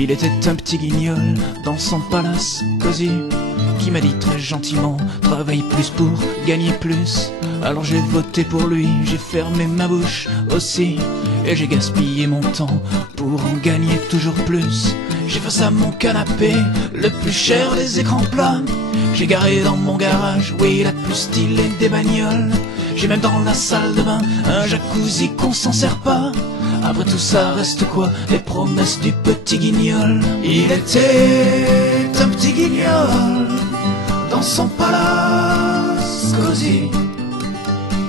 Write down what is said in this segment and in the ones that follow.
Il était un petit guignol dans son palace cosy, qui m'a dit très gentiment: travaille plus pour gagner plus. Alors j'ai voté pour lui, j'ai fermé ma bouche aussi, et j'ai gaspillé mon temps pour en gagner toujours plus. J'ai face à mon canapé le plus cher des écrans plats. J'ai garé dans mon garage, oui, la plus stylée des bagnoles. J'ai même dans la salle de bain un jacuzzi qu'on s'en sert pas. Après tout ça reste quoi? Les promesses du petit guignol. Il était un petit guignol dans son palace cosy.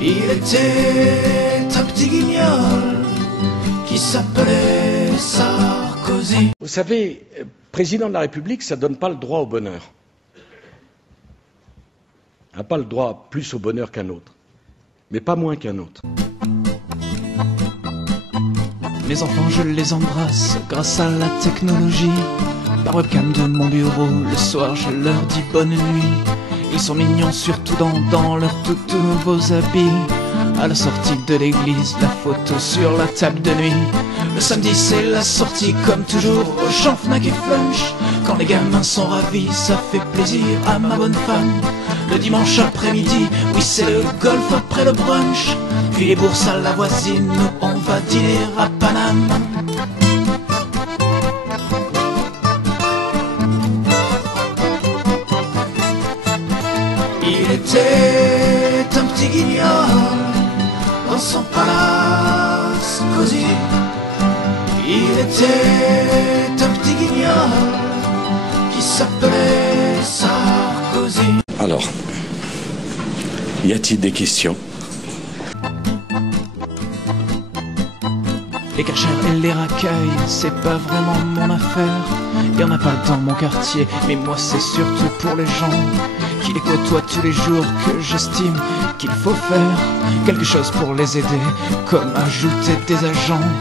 Il était un petit guignol qui s'appelait Sarkozy. Vous savez, président de la République, ça ne donne pas le droit au bonheur. On n'a pas le droit plus au bonheur qu'un autre, mais pas moins qu'un autre. Mes enfants, je les embrasse grâce à la technologie. Par webcam de mon bureau, le soir je leur dis bonne nuit. Ils sont mignons surtout dans leurs tout nouveaux habits. À la sortie de l'église, la photo sur la table de nuit. Le samedi c'est la sortie comme toujours au champ Fnac et Flunch. Quand les gamins sont ravis, ça fait plaisir à ma bonne femme. Le dimanche après-midi, oui c'est le golf après le brunch. Puis les bourses à la voisine, nous on va dîner à Paname. Il était un petit guignol dans son palace cosy. Il était un petit guignol qui s'appelait Sarkozy. Alors, y a-t-il des questions? Les cachers et les racailles, c'est pas vraiment mon affaire. Y'en a pas dans mon quartier, mais moi c'est surtout pour les gens qui les côtoient tous les jours que j'estime qu'il faut faire quelque chose pour les aider, comme ajouter des agents.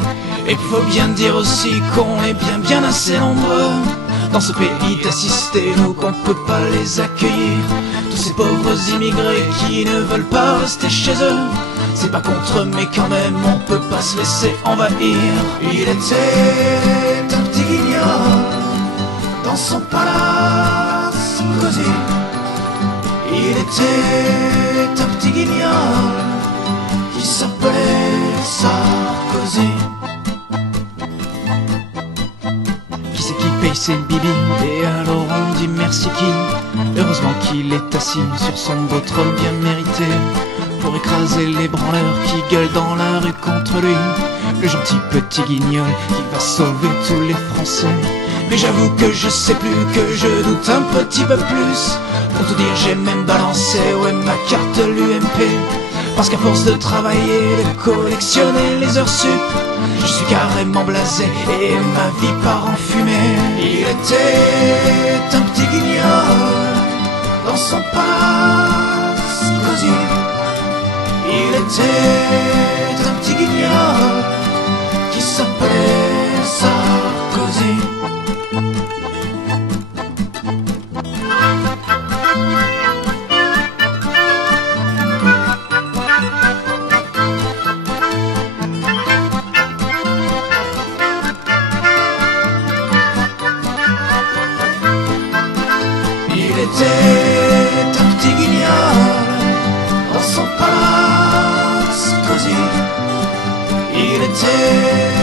Et faut bien dire aussi qu'on est bien assez nombreux dans ce pays d'assister, nous qu'on peut pas les accueillir. Tous ces pauvres immigrés qui ne veulent pas rester chez eux. C'est pas contre eux, mais quand même on peut pas se laisser envahir. Il était un petit guignol dans son palace cosy. Il était un petit guignol qui s'appelait Sarkozy. Qui c'est qui paye ses bibis? Et alors on dit merci qui? Heureusement qu'il est assis sur son beau trône bien mérité, pour écraser les branleurs qui gueulent dans la rue contre lui. Le gentil petit guignol qui va sauver tous les Français. Mais j'avoue que je sais plus, que je doute un petit peu plus. Pour tout dire, j'ai même balancé, ouais, ma carte l'UMP. Parce qu'à force de travailler, de collectionner les heures sup, je suis carrément blasé et ma vie part en fumée. Il était un petit guignol dans son palace cosy. Il était un petit guignol qui s'appelait Sarkozy. Il était un petit guignol dans son palace cosy. Il était